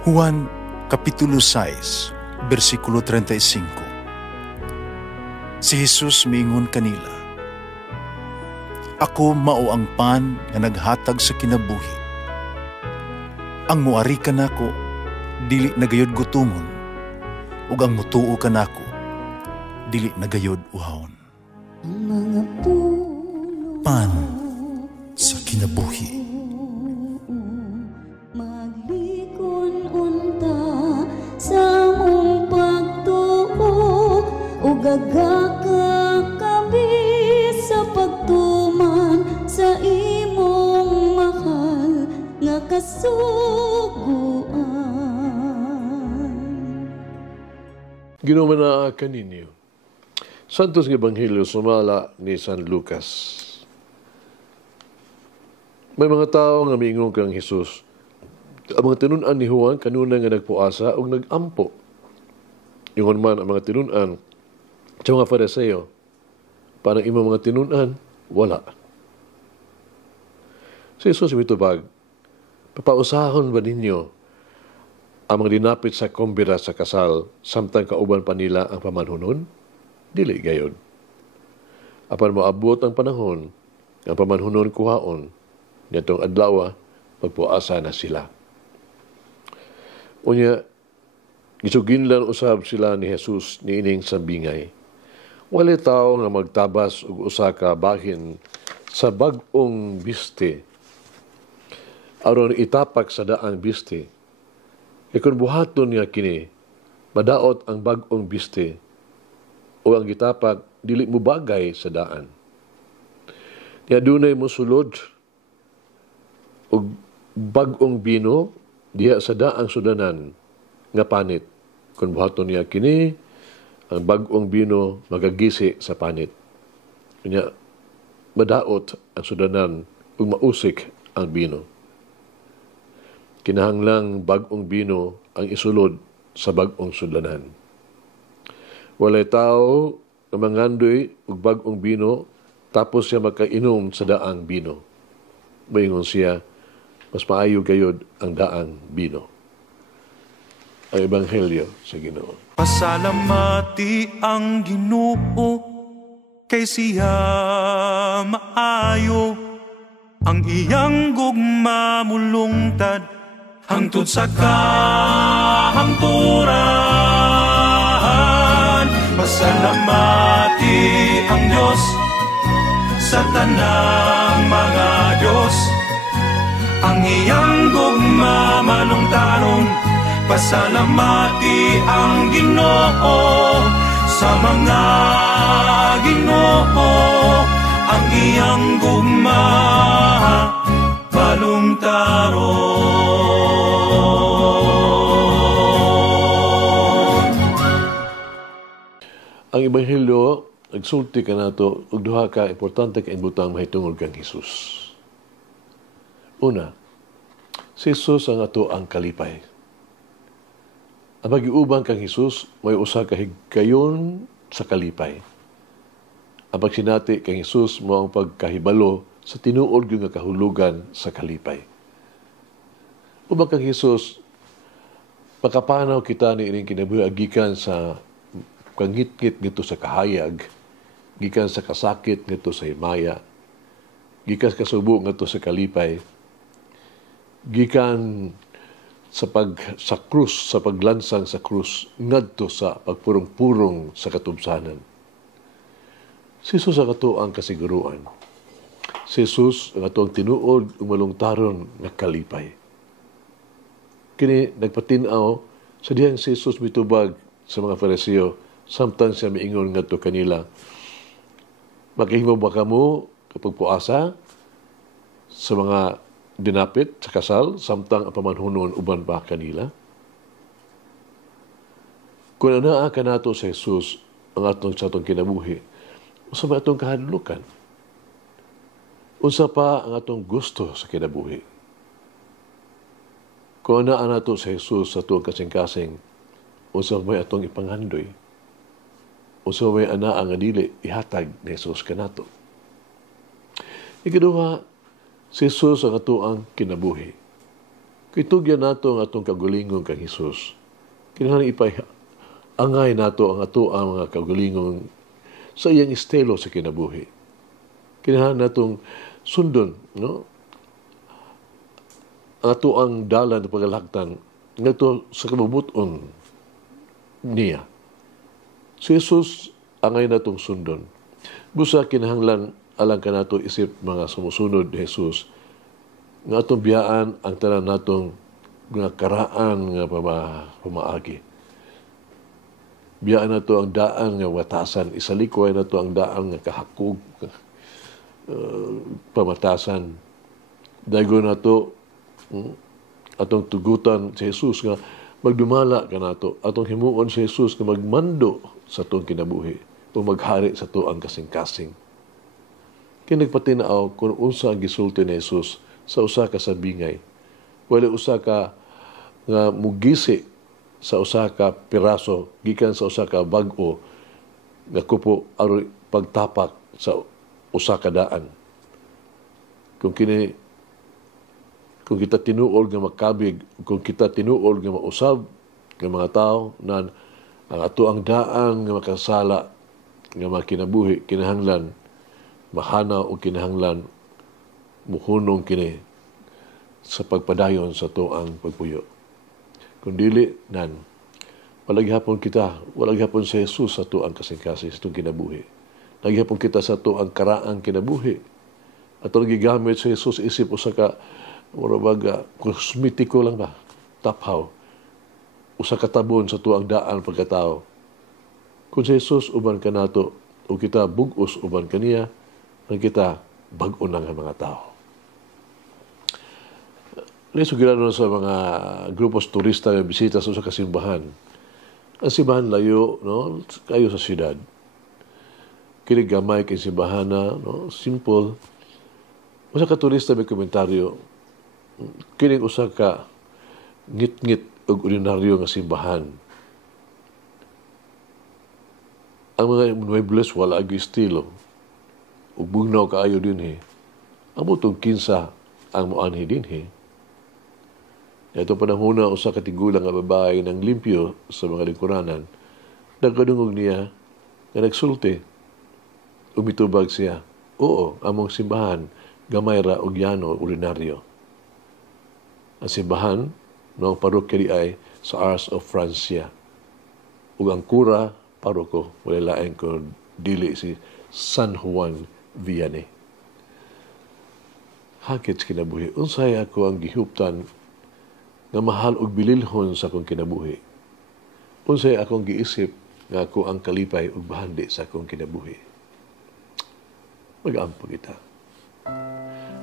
Juan Kapitulo 6, versikulo 35. Si Jesus miingon kanila, "Ako mao ang pan nga naghatag sa kinabuhi. Ang muari kanako dili nagayod gutomon, ug ang mutuo kanako dili nagayod uhawon." Pan sa kinabuhi. Gagakakabi sa pagtuman sa imong mahal nga kasuguan. Ginumana kaninyo. Santos ng Ebanghelyo sumala ni San Lucas. May mga tao nga miingon kang Jesus. Ang mga tinunan ni Juan kanuna nga nagpuasa o nagampo. Ingon man ang mga tinunan sa mga Fariseo, parang imong mga tinunan, wala. Si Jesus mitubag, papausahon ba ninyo ang mga dinapit sa kumbira sa kasal, samtang kauban pa nila ang pamanhunon? Dili gayon. Apan moabot ang panahon, ang pamanhunon kuhaon, nitong adlaw, pagpuasa na sila. Unya, gisuginlan usab sila ni Jesus niining sa bingay. Wala tao nga magtabas og usa ka bahin sa bag-ong biste aron itapak sa daang biste. Kung buhaton niya kini, madaot ang bag-ong biste o ang gitapak dili mo bagay sa daan. Niya dunay mosulod og bag-ong bino diha sa daang sudanan nga panit. Kung buhaton niya kini, ang bag-ong bino magagisi sa panit. Kanya, madaot ang sudanan ug mausik ang bino. Kinahanglang bag-ong bino ang isulod sa bag-ong sudanan. Walay tao na mangandoy og bag-ong bino tapos siya makainom sa daang bino. Moingon siya, mas maayo gayud ang daang bino. Ang Ebanghelyo sa Ginoo. Pasalamati ang Ginoo kay siya maayo, ang iyang gugma mulungtad hangtod sa kahangturan. Pasalamati ang Diyos sa tanang mga Diyos, ang iyang gugma malungtaron. Pasalamati ang Ginoo sa mga Ginoo, ang iyang gugma balungtaron. Ang Ebanghelyo nagsulti ka nato og duha ka importante ka ibutang mahitungod kang Jesus. Una, si Jesus ang ato ang kalipay. Ang pag-iubang kang Jesus, may usa ka higgayon sa kalipay. Ang pagsinati kang Jesus mo ang pagkahibalo sa tinuod yung kahulugan sa kalipay. Ubang kang Jesus, makapanaw kita ni ining kinabuhi gikan sa kangit-ngit nito sa kahayag, gikan sa kasakit nito sa himaya, gikan sa kasubo nito sa kalipay, gikan sa krus, sa paglansang sa krus, ngadto sa pagpurong-purong sa katubsanan. Si Jesus ang ato ang kasiguruan. Si Jesus ang ato ang tinuod umalungtaron nga kalipay. Kini nagpatinaw sa diyang si Jesus mitubag sa mga Fariseo, samtang siya miingon ngadto kanila, makahimo ba kamo kapag puasa sa mga dinapit sa kasal, samtang ang pamanhunon uban pa kanila? Kung anaa ka nato sa Jesus ang atong sa atong kinabuhi, unsa ba atong kahadlukan? Unsa pa ang atong gusto sa kinabuhi? Kung anaa nato sa Jesus sa atong kasing-kasing, unsa may atong ipangandoy? Unsa may anaa nga dili ihatag ni Jesus kanato? Ikaduha, si Jesus ang ato ang kinabuhi. Kitugyan nato ang atong kagalingon kang Hesus. Kinahanglan angay nato ang ato ang mga kagalingon sa iyang estilo sa kinabuhi. Kinahanglan natong sundon, no? Ang ato ang dalan ng pagalaktan nato sa kabubuton niya. Si Jesus angay natong sundon. Busa kinahanglan alang ka nato isip mga sumusunod ni Jesus nga atong biyaan ang tanan natong mga karaan nga pamaagi. Biyaan nato ang daan nga watasan, isalikoy nato ang daan nga kahakog, pamatasan. Dago nato atong tugutan si Jesus nga magdumala ka nato, atong himuon si Jesus nga magmando sa atong kinabuhi o maghari sa to ang kasing-kasing. Kinagpatinaaw kung unsa ang gisulti ni Jesus sa usa ka sabingay. Wala usa ka nga mugisi sa usa ka piraso gikan sa usa ka bag-o nga kupo aron pagtapak sa usa ka daan. Kung kita tinuol nga makabig, kung kita tinuol nga mausab ng mga tao na ang ato ang daan nga makasala nga makinabuhi, kinahanglan mahana o kinahanglan muhunong kini sa pagpadayon sa to ang pagpuyo. Kung dili, walagi hapon sa Jesus sa to ang kasing-kasing sa itong kinabuhi. Lagi hapon kita sa to ang karaang kinabuhi. At ang gigamit sa Jesus isip usa ka kosmetiko lang ba? Taphaw. Usa ka tabon sa to ang daan pagkatao. Kung sa Jesus uban ka nato o kita bugos uban kaniya, ang kita bag-o ng mga tao. Naisugilano sa mga grupos turista na bisita sa kasimbahan. Ang simbahan layo, no? Kayo sa siyudad. Kinigamay kay simbahan na, no? Simple. Usa ka turista may komentaryo, kining usa ka ngit-ngit og ordinaryo nga simbahan. Ang mga muebles wala agi estilo. Ug bugnaw kaayo dinhi. Amo tong kinsa ang moanhi dinhi. Ito panahona usa ka tigulang nga babae nang limpyo sa mga lingkuranan. Nagkadungog niya nga nagsulti. Umitubag siya. Oo, among simbahan gamay ra og yano ordinaryo. Ang simbahan ng parokya di ay sa Ars of Francia. Ug ang kura paroko wala lain ko dili si San Juan Vianney. Hakit kinabuhi. Unsay ako ang gihuptan nga mahal og bililhon sa akong kinabuhi. Unsay akong giisip nga ako ang kalipay ug bahandi sa akong kinabuhi. Mag-ampo kita.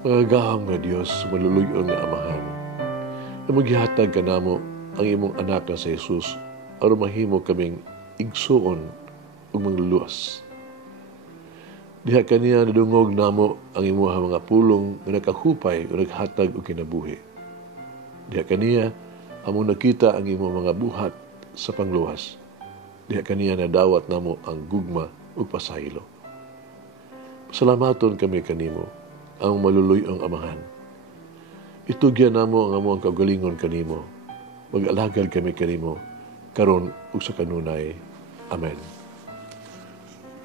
Magagaham nga Dios, maluluyon nga Amahan, na maghihatag ka namo ang imong anak na sa Jesus aron mahimo kaming igsuon ug mangluluwas. Diha kaniya nadungog namo ang imuha mga pulong nga nakahupay o naghatag og kinabuhi. Diha kaniya among nakita ang imong mga buhat sa pangluwas. Diha kaniya nadawat namo ang gugma ug pasaylo. Salamaton kami kanimo, ang maluluyong Amahan. Itugyan namo ang among kaugalingon kanimo. Mag-alagad kami kanimo karon ug sa kanunay. Amen.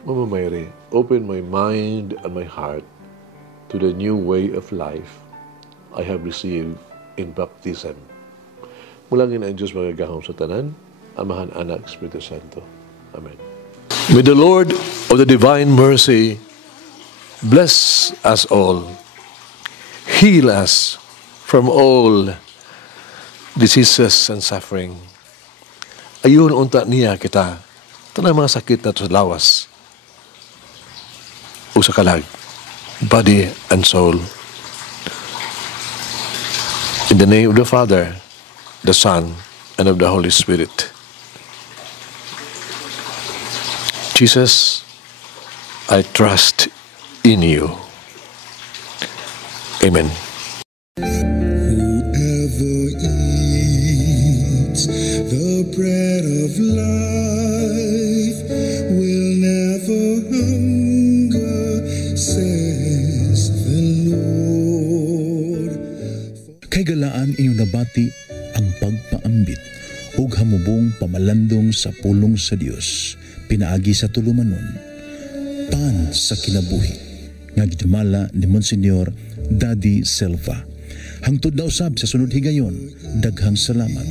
Mama Mary, open my mind and my heart to the new way of life I have received in baptism. Mulangin ang Diyos magagahom sa tanan, Amahan, Anak, Espiritu Santo. Amen. May the Lord of the divine mercy bless us all, heal us from all diseases and suffering. Ayun unta niya kita, tanang mga sakit na sa lawas, o sa kalag, body and soul. In the name of the Father, the Son, and of the Holy Spirit. Jesus, I trust in you. Amen. Whoever eats the bread of life will never hunger, says the Lord. Kay galaan inyong nabati pagpamati, ang pagpaambit, ug hamubong pamalandong sa pulong sa Dios pinaagi sa tulumanon. Pan sa kinabuhi nga gidumala ni Monsignor Daddy Silva. Hangtod na usab sa sunod higayon, daghang salamat.